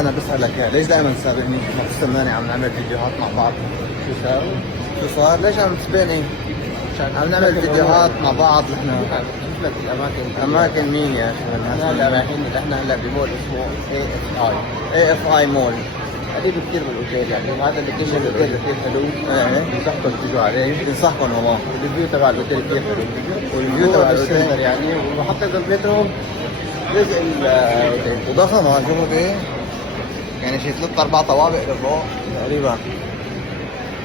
انا بسألك ليش دائما تسابقني؟ ما تستناني عم نعمل فيديوهات مع بعض. شو صار؟ شو صار؟ ليش عم تسبقني؟ عم نعمل فيديوهات مع بعض نحن. نحن بالاماكن. اماكن مين يا اخي؟ احنا هلا رايحين، احنا هلا بمول اسمه اي اف AFI مول. قريب كثير من الاوتيل، يعني هذا اللوكيشن الاوتيل كثير حلو. ايه بنصحكم تيجوا عليه. بنصحكم والله. الريفيو تبع الاوتيل كثير حلو، والفيو تبع الاوتيل يعني، وحتى المترو جزء الاوتيل وضخم. شوفوا قد ايه؟ يعني شي 3-4 طوابق لفوق تقريبا.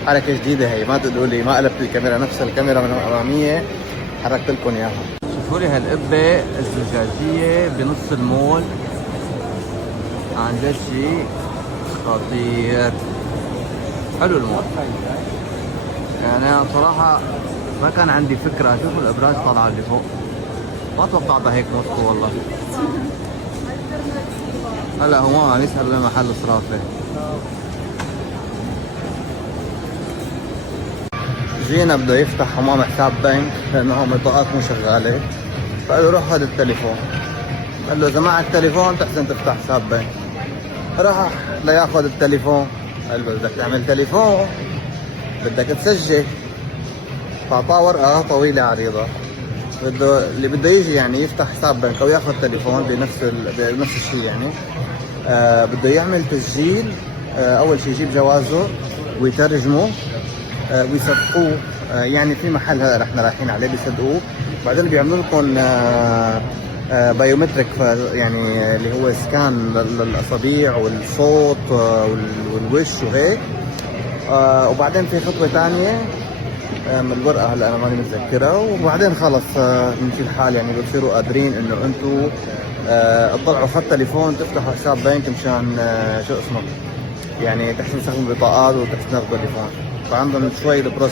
حركة جديدة هي، ما تقولوا لي ما قلبت الكاميرا، نفس الكاميرا من الأمامية حركت لكم اياها. شوفوا لي هالقبة الزجاجية بنص المول، عن جد شيء خطير. حلو المول. يعني انا صراحة ما كان عندي فكرة. شوفوا الابراج طالعة اللي فوق، ما توقعتها هيك موسكو والله. هلا هو عم يسحب بمحل صرافة. جينا بده يفتح حمام حساب بنك لانه البطاقات مو شغالة، فقال له روح خذ التليفون. قال له اذا معك تليفون تحسن تفتح حساب بنك. راح لياخذ التليفون، قال له بدك تعمل تليفون بدك تسجل. فاعطاه ورقة طويلة عريضة، اللي بده يجي يعني يفتح حساب بنك او ياخذ تليفون بنفس الشيء يعني. بده يعمل تسجيل. اول شيء يجيب جوازه ويترجمه ويصدقوه. يعني في محل هذا احنا رايحين عليه بيصدقوه. بعدين بيعملوا لكم بايومتريك، يعني اللي هو سكان للاصابع والصوت والوش وهيك. وبعدين في خطوه ثانيه من الورقه، هلا انا ماني متذكرها. وبعدين خلص بنمشي الحال، يعني بتصيروا قادرين انه انتم تطلعوا خط تليفون تفتحوا حساب بنك مشان شو اسمه، يعني تحسن تستخدموا بطاقات وتحسن تاخذوا تليفون. فعندهم شوي البروسس